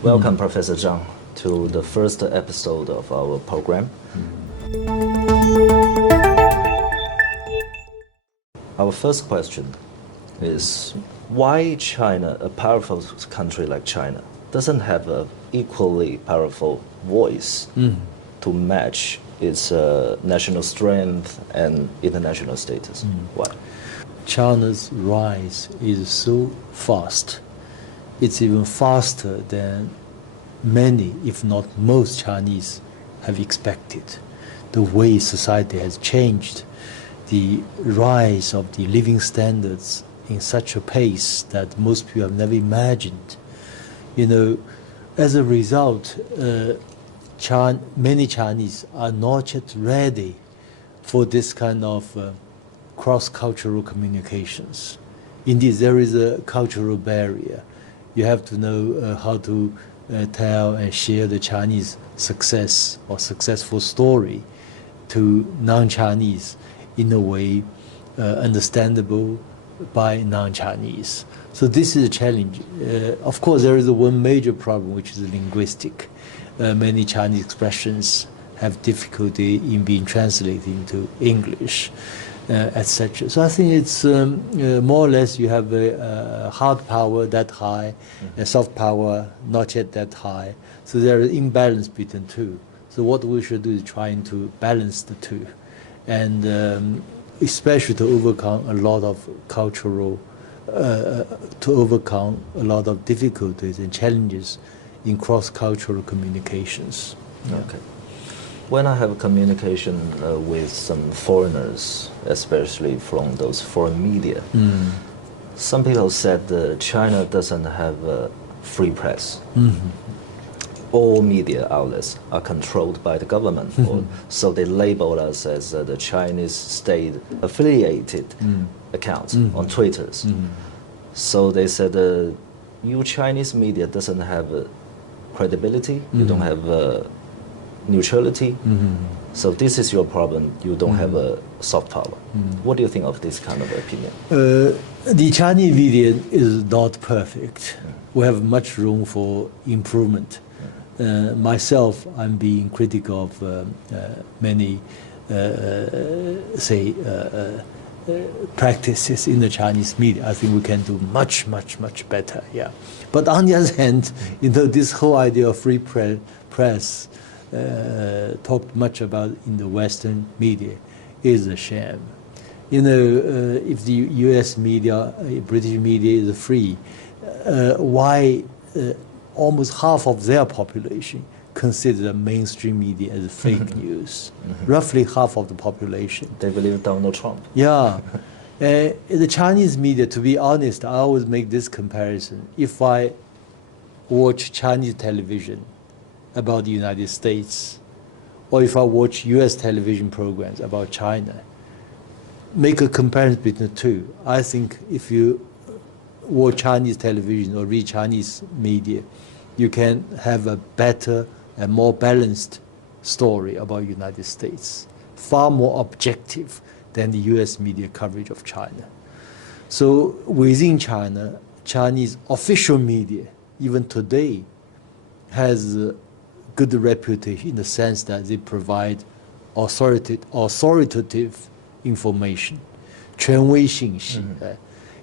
Welcome, Professor Zhang, to the first episode of our program. Our first question is why China, a powerful country like China, doesn't have an equally powerful voice to match its national strength and international status? Why? China's rise is so fast. It's even faster than many, if not most, Chinese have expected. The way society has changed, the rise of the living standards in such a pace that most people have never imagined. As a result, many Chinese are not yet ready for this kind of cross-cultural communications. Indeed, there is a cultural barrier. You have to know how to tell and share the Chinese success or successful story to non-Chinese in a way understandable by non-Chinese. So this is a challenge. Of course, there is one major problem, which is linguistic. Many Chinese expressions have difficulty in being translated into English, etc. So I think it's more or less you have a hard power that high, a soft power not yet that high. So there is imbalance between the two. So what we should do is trying to balance the two, and especially to overcome a lot of cultural, to overcome a lot of difficulties and challenges in cross-cultural communications. Okay. When I have communication with some foreigners, especially from those foreign media, some people said China doesn't have a free press. All media outlets are controlled by the government, so they label us as the Chinese state affiliated accounts on Twitters. So they said you Chinese media doesn't have credibility, you don't have neutrality, so this is your problem, you don't have a soft power. What do you think of this kind of opinion? The Chinese media is not perfect. We have much room for improvement. Myself, I'm being critical of many, practices in the Chinese media. I think we can do much, much, much better. Yeah, but on the other hand, this whole idea of free press talked much about in the Western media is a shame. If the U.S. media, British media is free, why almost half of their population consider the mainstream media as fake news? Roughly half of the population. They believe Donald Trump. Yeah. The Chinese media, to be honest, I always make this comparison. If I watch Chinese television about the United States, or if I watch U.S. television programs about China, make a comparison between the two. I think if you watch Chinese television or read Chinese media, you can have a better and more balanced story about the United States, far more objective than the U.S. media coverage of China. So within China, Chinese official media, even today, has a good reputation in the sense that they provide authoritative information, 权威信息.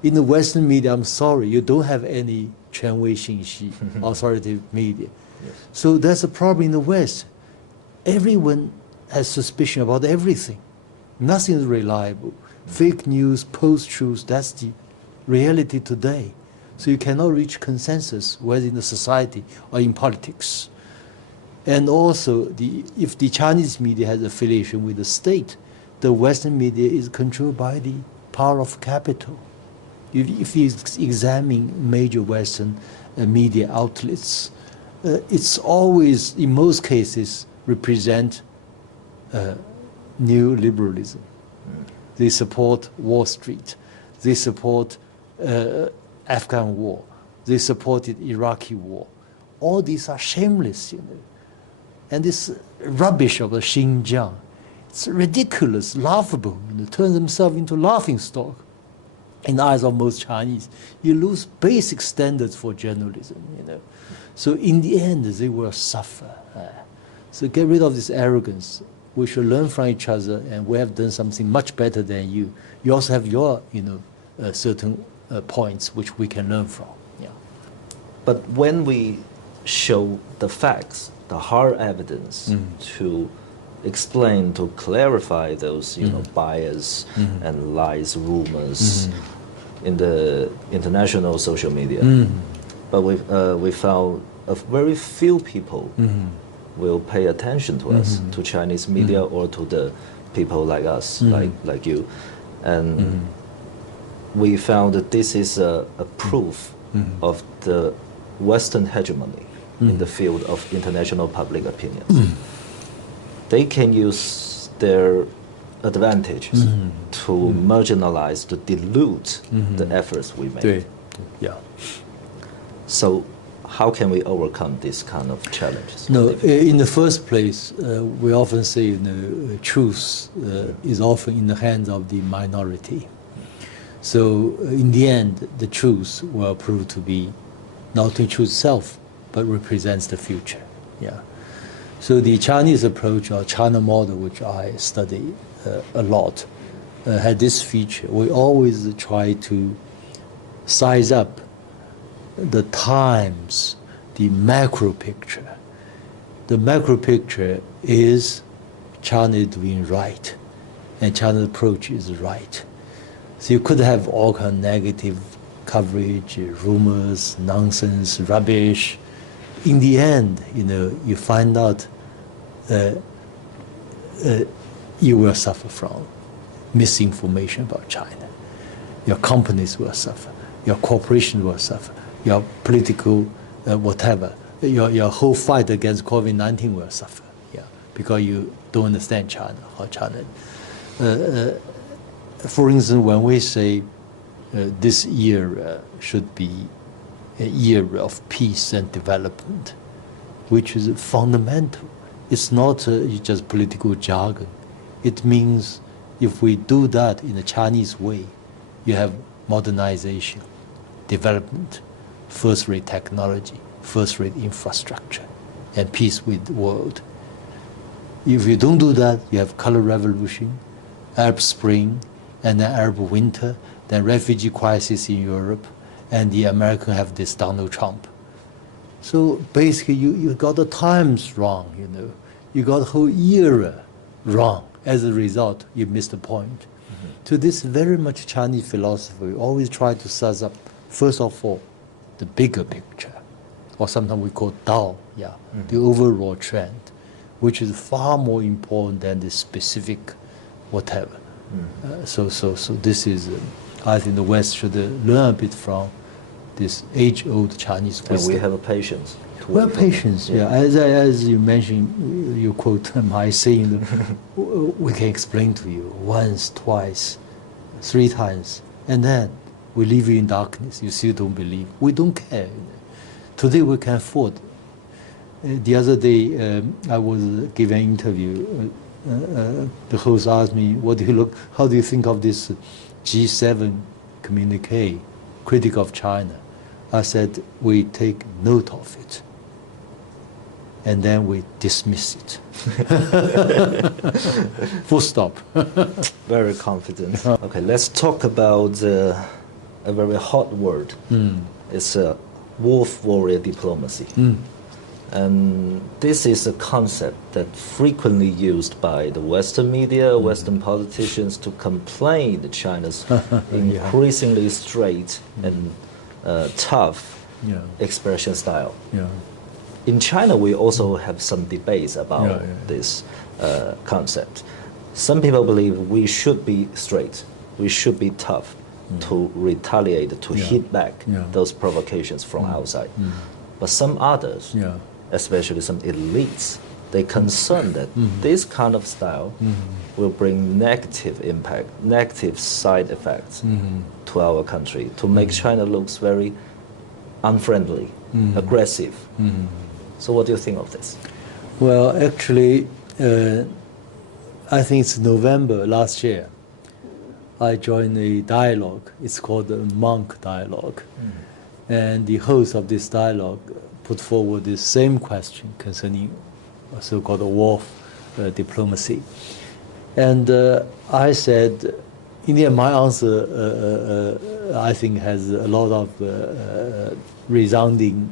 In the Western media, I'm sorry, you don't have any 权威信息, authoritative media. Yes. So that's a problem in the West. Everyone has suspicion about everything. Nothing is reliable. Fake news, post-truth, that's the reality today. So you cannot reach consensus, whether in the society or in politics. And also, if the Chinese media has affiliation with the state, the Western media is controlled by the power of capital. If you examine major Western media outlets, it's always, in most cases, represent neoliberalism. They support Wall Street. They support Afghan war. They supported Iraqi war. All these are shameless, And this rubbish of the Xinjiang, it's ridiculous, laughable, turn themselves into laughing stock. in the eyes of most Chinese, you lose basic standards for journalism, you know. So in the end, they will suffer. So get rid of this arrogance. We should learn from each other, and we have done something much better than you. You also have your, you know, certain points which we can learn from. Yeah. But when we show the facts, the hard evidence to explain, to clarify those, you know, bias and lies, rumors in the international social media, but we found a very few people will pay attention to us, to Chinese media or to the people like us, like you, and we found that this is a proof of the Western hegemony in the field of international public opinions. They can use their advantages to marginalize, to dilute the efforts we make. Yeah. So how can we overcome this kind of challenges? No, in the first place, we often say, you know, truth is often in the hands of the minority. So in the end, the truth will prove to be not the truth itself, but represents the future. Yeah. So the Chinese approach, or China model, which I study a lot, had this feature. We always try to size up the times, the macro picture. The macro picture is China is doing right, and China's approach is right. So you could have all kind of negative coverage, rumors, nonsense, rubbish. In the end, you know, you find out you will suffer from misinformation about China. Your companies will suffer. Your corporations will suffer. Your political whatever. Your whole fight against COVID-19 will suffer. Yeah, because you don't understand China, how China. For instance, when we say this year should be a year of peace and development, which is fundamental. It's not just political jargon. It means if we do that in a Chinese way, you have modernization, development, first-rate technology, first-rate infrastructure, and peace with the world. If you don't do that, you have color revolution, Arab Spring, and then Arab Winter, then refugee crisis in Europe, and the American have this Donald Trump. So basically, you got the times wrong, you know. You got the whole era wrong. As a result, you missed the point. So this very much Chinese philosophy. We always try to size up, first of all, the bigger picture, or sometimes we call Dao, the overall trend, which is far more important than the specific whatever. So this is, I think the West should learn a bit from this age-old Chinese wisdom. And we have a patience. Well, patience, As you mentioned, you quote my saying, we can explain to you once, twice, 3 times, and then we leave you in darkness. You still don't believe. We don't care. Today we can afford. The other day, I was giving an interview. The host asked me, how do you think of this G7 communique, critic of China? I said, we take note of it, and then we dismiss it. Full stop. Very confident. Okay, let's talk about a very hot word. It's a Wolfwarrior diplomacy. And this is a concept that frequently used by the Western media, Western politicians to complain that China's increasingly straight and tough expression style. In China, we also have some debates about this concept. Some people believe we should be straight, we should be tough to retaliate, to hit back those provocations from outside. But some others, especially some elites, they concern that this kind of style will bring negative impact, negative side effects to our country, to make China looks very unfriendly, aggressive. So what do you think of this? Well, actually, I think it's November last year. I joined a dialogue. It's called the Monk Dialogue. And the host of this dialogue put forward the same question concerning so-called wolf diplomacy. And I said, in the end, my answer, I think, has a lot of resounding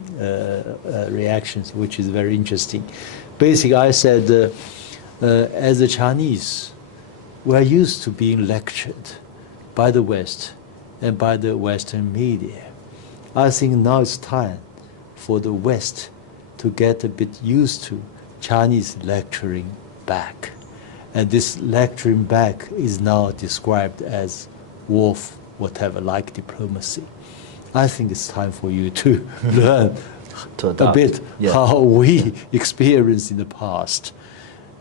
reactions, which is very interesting. Basically, I said, as a Chinese, we are used to being lectured by the West and by the Western media. I think now it's time for the West to get a bit used to Chinese lecturing back. And this lecturing back is now described as wolf, whatever, like diplomacy. I think it's time for you to learn a bit how we experienced in the past.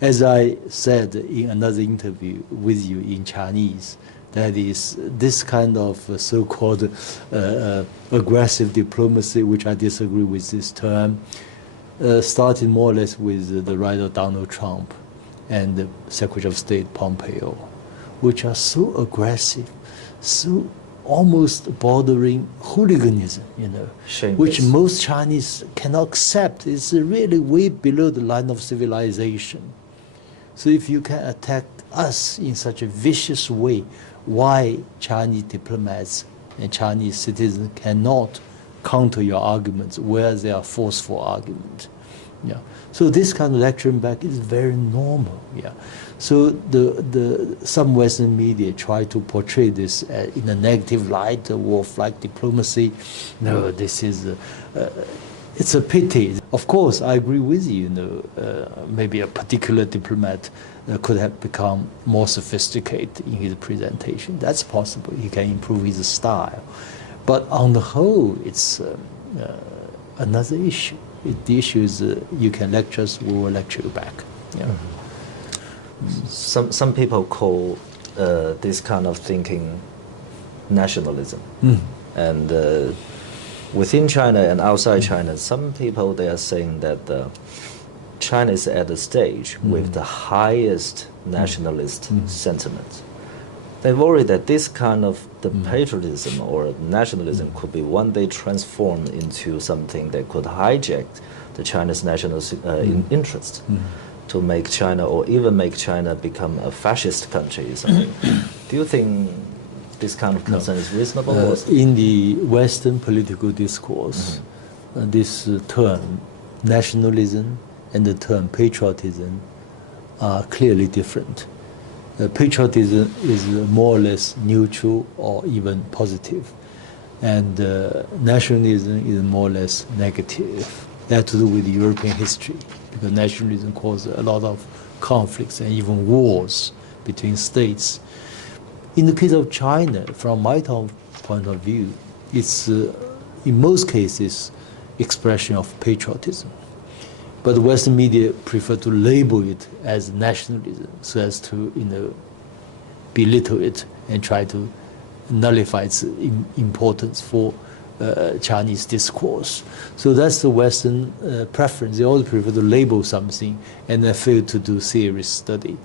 As I said in another interview with you in Chinese, that is, this kind of so-called aggressive diplomacy, which I disagree with this term, started more or less with the rise of Donald Trump and the Secretary of State Pompeo, which are so aggressive, so almost bordering hooliganism, Shameless. Which most Chinese cannot accept. It's really way below the line of civilization. So if you can attack us in such a vicious way, why Chinese diplomats and Chinese citizens cannot counter your arguments where they are forceful arguments? Yeah. So this kind of lecturing back is very normal. Yeah. So some Western media try to portray this in a negative light, wolf-like diplomacy. No, this is it's a pity. Of course, I agree with you. Maybe a particular diplomat could have become more sophisticated in his presentation. That's possible. He can improve his style. But on the whole, it's another issue. The issue is you can lecture us, we will lecture you back. Yeah. Some people call this kind of thinking nationalism. And within China and outside China, some people, they are saying that China is at a stage with the highest nationalist sentiment. They worry that this kind of the patriotism or nationalism could be one day transformed into something that could hijack the Chinese national interest to make China, or even make China become a fascist country or something. Do you think this kind of concern is reasonable? In the Western political discourse, this term nationalism and the term patriotism are clearly different. Patriotism is more or less neutral or even positive, and nationalism is more or less negative. That has to do with European history, because nationalism caused a lot of conflicts and even wars between states. In the case of China, from my point of view, it's in most cases expression of patriotism. But the Western media prefer to label it as nationalism so as to belittle it and try to nullify its importance for Chinese discourse. So that's the Western preference. They always prefer to label something and then fail to do serious study.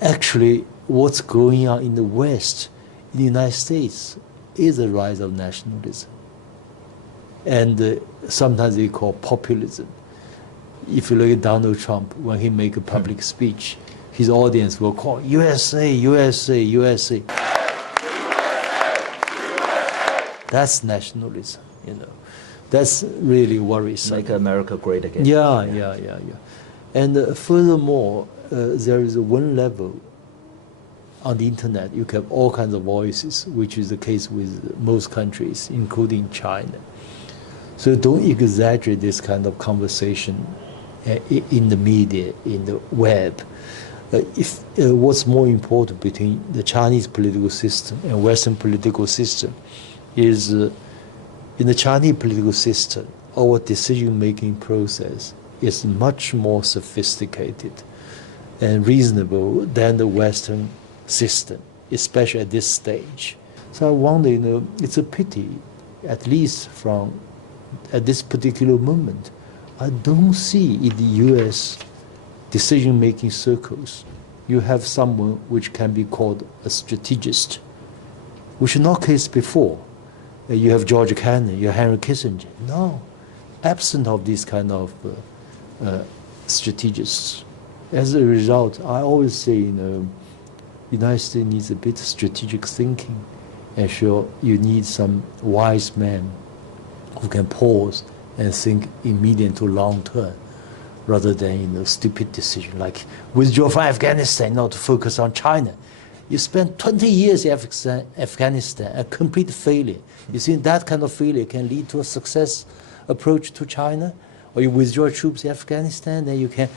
Actually, what's going on in the West, in the United States, is a rise of nationalism. And sometimes they call populism. If you look at Donald Trump, when he make a public speech, his audience will call USA, USA, USA. That's nationalism, That's really worrisome. Make America great again. Yeah. And furthermore, there is one level on the internet. You have all kinds of voices, which is the case with most countries, including China. So don't exaggerate this kind of conversation in the media, in the web. What's more important between the Chinese political system and Western political system is in the Chinese political system, our decision-making process is much more sophisticated and reasonable than the Western system, especially at this stage. So I wonder, it's a pity, at least at this particular moment, I don't see in the U.S. decision-making circles you have someone which can be called a strategist, which is not the case before. You have George Kennan, you have Henry Kissinger. No, absent of this kind of strategists. As a result, I always say, the United States needs a bit of strategic thinking, and sure, you need some wise men who can pause and think in medium to long term, rather than stupid decision like withdraw from Afghanistan, not to focus on China. You spent 20 years in Afghanistan, a complete failure. You think that kind of failure can lead to a success approach to China? Or you withdraw troops in Afghanistan, then you can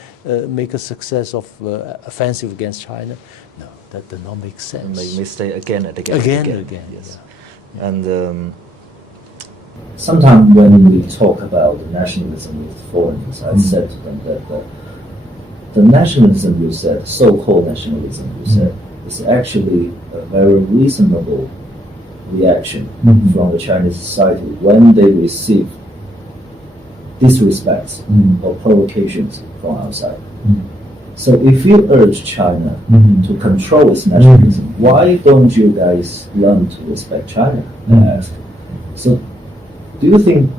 make a success of offensive against China? No, that does not make sense. Make mistake again and again. Again and again, yes. Yeah. And sometimes when we talk about the nationalism with foreigners, I said to them that the nationalism you said, so-called nationalism you said, is actually a very reasonable reaction from the Chinese society when they receive disrespects or provocations from outside. So if you urge China to control its nationalism, why don't you guys learn to respect China? I ask. So do you think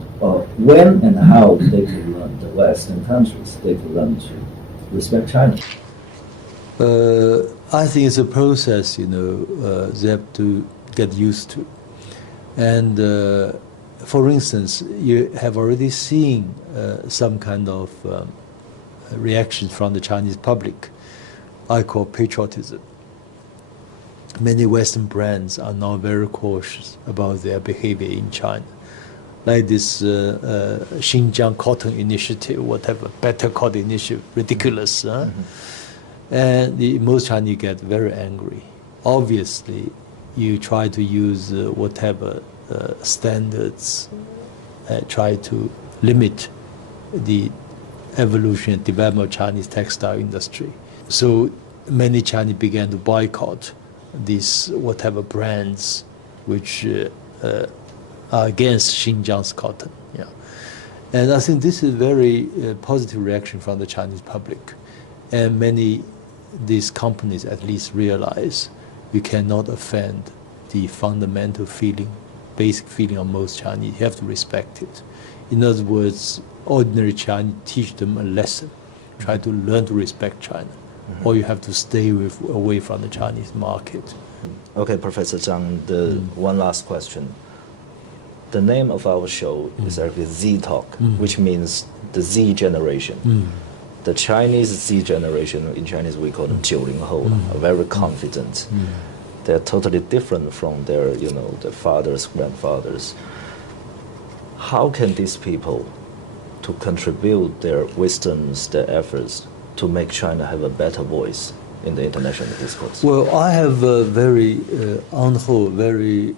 when and how they could learn, the Western countries, they could learn to respect China? I think it's a process, they have to get used to. And for instance, you have already seen some kind of reaction from the Chinese public. I call patriotism. Many Western brands are now very cautious about their behavior in China. Like this Xinjiang Cotton Initiative, whatever, Better Cotton Initiative, ridiculous. And most Chinese get very angry. Obviously, you try to use whatever standards, try to limit the evolution and development of Chinese textile industry. So many Chinese began to boycott these whatever brands which are against Xinjiang's cotton. Yeah. And I think this is a very positive reaction from the Chinese public. And many these companies at least realize you cannot offend the fundamental feeling, basic feeling of most Chinese. You have to respect it. In other words, ordinary Chinese teach them a lesson. Try to learn to respect China. Or you have to stay away from the Chinese market. Okay, Professor Zhang, one last question. The name of our show is actually Z Talk, which means the Z generation. The Chinese Z generation, in Chinese we call them 90后, are very confident. They're totally different from their, their fathers, grandfathers. How can these people to contribute their wisdoms, their efforts to make China have a better voice in the international discourse? Well, I have a very, on the whole, very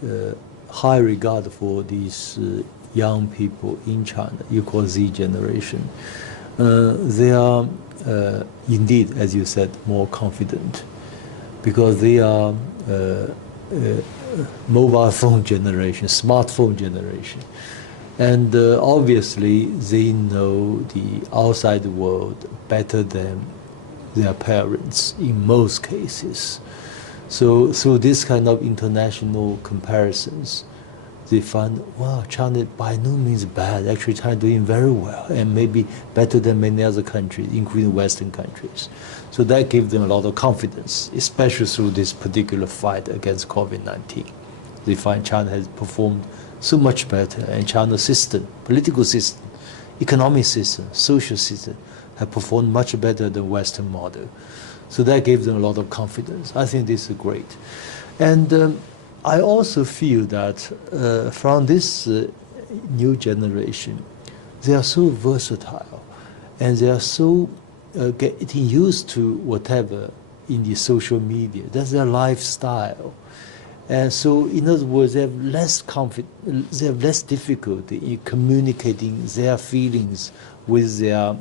high regard for these young people in China. You call Z generation. They are indeed, as you said, more confident because they are mobile phone generation, smartphone generation. And obviously, they know the outside world better than their parents in most cases. So through this kind of international comparisons, they find, wow, China by no means bad. Actually, China doing very well and maybe better than many other countries, including Western countries. So that gives them a lot of confidence, especially through this particular fight against COVID-19. They find China has performed so much better, and China's system, political system, economic system, social system, have performed much better than Western model. So that gave them a lot of confidence. I think this is great. And I also feel that from this new generation, they are so versatile, and they are so getting used to whatever in the social media. That's their lifestyle. And so, in other words, they have less difficulty in communicating their feelings with their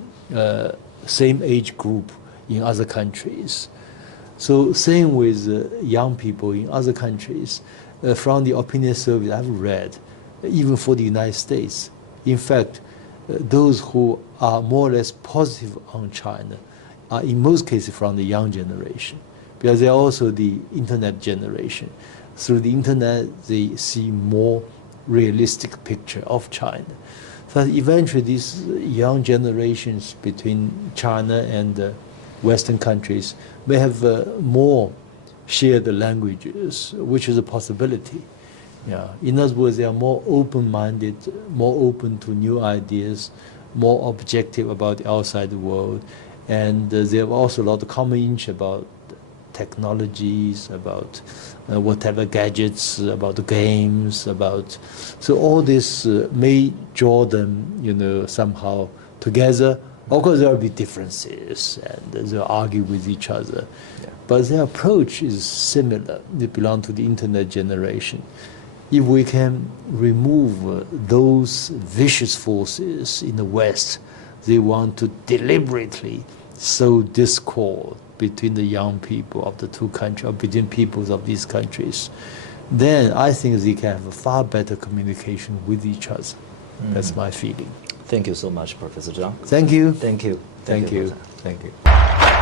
same age group in other countries. So, same with young people in other countries. From the opinion survey I've read, even for the United States, in fact, those who are more or less positive on China are in most cases from the young generation, because they are also the internet generation. Through the internet, they see more realistic picture of China. So eventually, these young generations between China and Western countries may have more shared languages, which is a possibility. Yeah. In other words, they are more open-minded, more open to new ideas, more objective about the outside world, and they have also a lot of common interest about technologies, about whatever gadgets, about the games, about so all this may draw them, somehow together. Of course, there will be differences, and they'll argue with each other, but their approach is similar. They belong to the internet generation. If we can remove those vicious forces in the West, they want to deliberately sow discord between the young people of the two countries, or between peoples of these countries, then I think they can have a far better communication with each other. That's my feeling. Thank you so much, Professor Zhang. Thank you. Thank you. Thank you. Professor. Thank you.